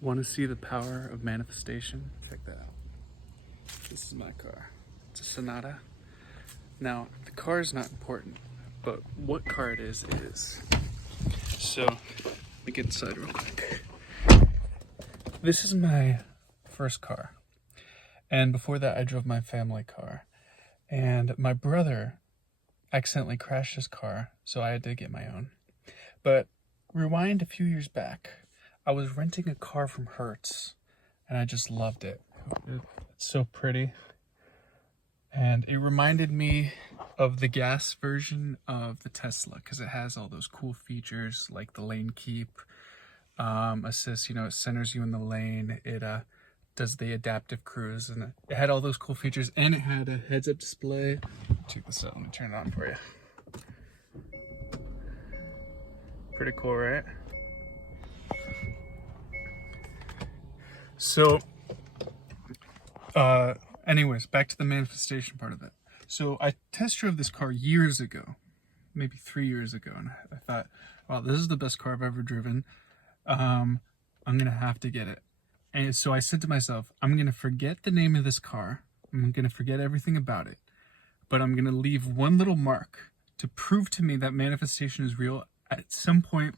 Want to see the power of manifestation? Check that out. This is my car. It's a Sonata. Now, the car is not important, but what car it is. So, let me get inside real quick. This is my first car. And before that, I drove my family car. And my brother accidentally crashed his car, so I had to get my own. But rewind a few years back, I was renting a car from Hertz, and I just loved it. It's so pretty. And it reminded me of the gas version of the Tesla, because it has all those cool features like the lane keep, assist, it centers you in the lane, it does the adaptive cruise, and it had all those cool features, and it had a heads-up display. Check this out, let me turn it on for you. Pretty cool, right? So, anyways, back to the manifestation part of it. So I test drove this car years ago, maybe 3 years ago, and I thought, wow, this is the best car I've ever driven. I'm gonna have to get it. And so I said to myself, I'm gonna forget the name of this car. I'm gonna forget everything about it, but I'm gonna leave one little mark to prove to me that manifestation is real. At some point,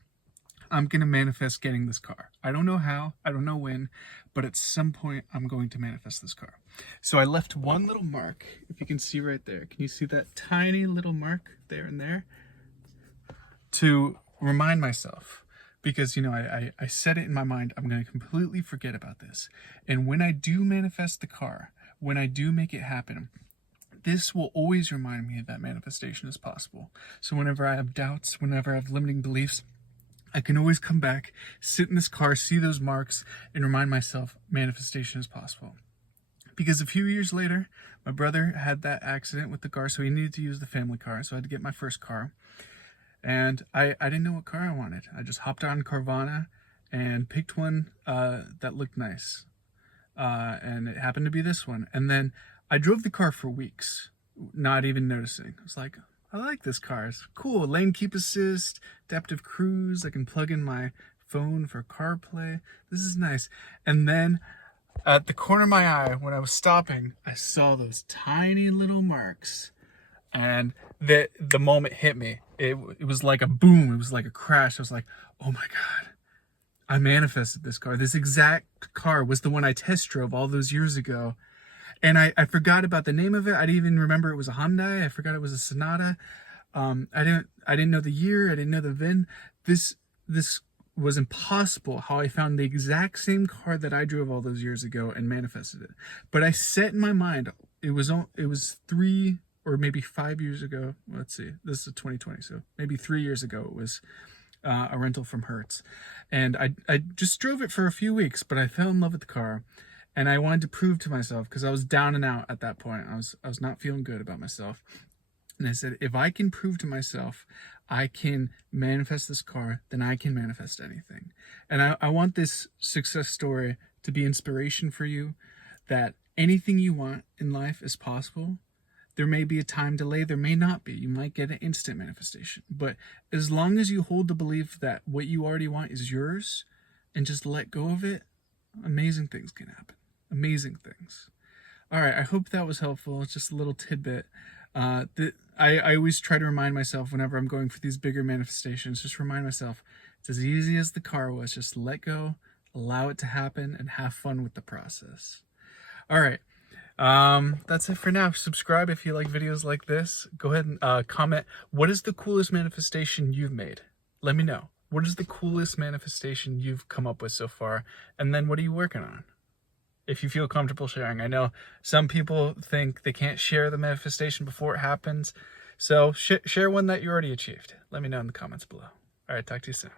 I'm going to manifest getting this car. I don't know how, I don't know when, but at some point I'm going to manifest this car. So I left one little mark, if you can see right there. Can you see that tiny little mark there and there? To remind myself, because, I set it in my mind, I'm going to completely forget about this. And when I do manifest the car, when I do make it happen, this will always remind me that manifestation is possible. So whenever I have doubts, whenever I have limiting beliefs, I can always come back, sit in this car, see those marks, and remind myself manifestation is possible. Because a few years later, my brother had that accident with the car, so he needed to use the family car, so I had to get my first car. And I didn't know what car I wanted. I just hopped on Carvana and picked one that looked nice. And it happened to be this one. And then I drove the car for weeks, not even noticing. I was like, I like this car. It's cool. Lane keep assist, adaptive cruise. I can plug in my phone for CarPlay. This is nice. And then at the corner of my eye, when I was stopping, I saw those tiny little marks. And the moment hit me. It was like a boom. It was like a crash. I was like, oh my God. I manifested this car. This exact car was the one I test drove all those years ago. And I forgot about the name of it. I didn't even remember it was a Hyundai. I forgot it was a Sonata. I didn't know the year. I didn't know the VIN. This was impossible how I found the exact same car that I drove all those years ago and manifested it. But I set in my mind, it was 3 or maybe 5 years ago. Let's see, this is 2020, so maybe 3 years ago it was a rental from Hertz. And I just drove it for a few weeks, but I fell in love with the car. And I wanted to prove to myself, because I was down and out at that point. I was not feeling good about myself. And I said, if I can prove to myself I can manifest this car, then I can manifest anything. And I want this success story to be inspiration for you, that anything you want in life is possible. There may be a time delay, there may not be. You might get an instant manifestation. But as long as you hold the belief that what you already want is yours and just let go of it, amazing things can happen. Amazing things. All right, I hope that was helpful. It's just a little tidbit. I always try to remind myself whenever I'm going for these bigger manifestations, just remind myself, it's as easy as the car was. Just let go, allow it to happen, and have fun with the process. All right, that's it for now. Subscribe if you like videos like this. Go ahead and comment. What is the coolest manifestation you've made? Let me know. What is the coolest manifestation you've come up with so far? And then what are you working on? If you feel comfortable sharing. I know some people think they can't share the manifestation before it happens. So share one that you already achieved. Let me know in the comments below. All right, talk to you soon.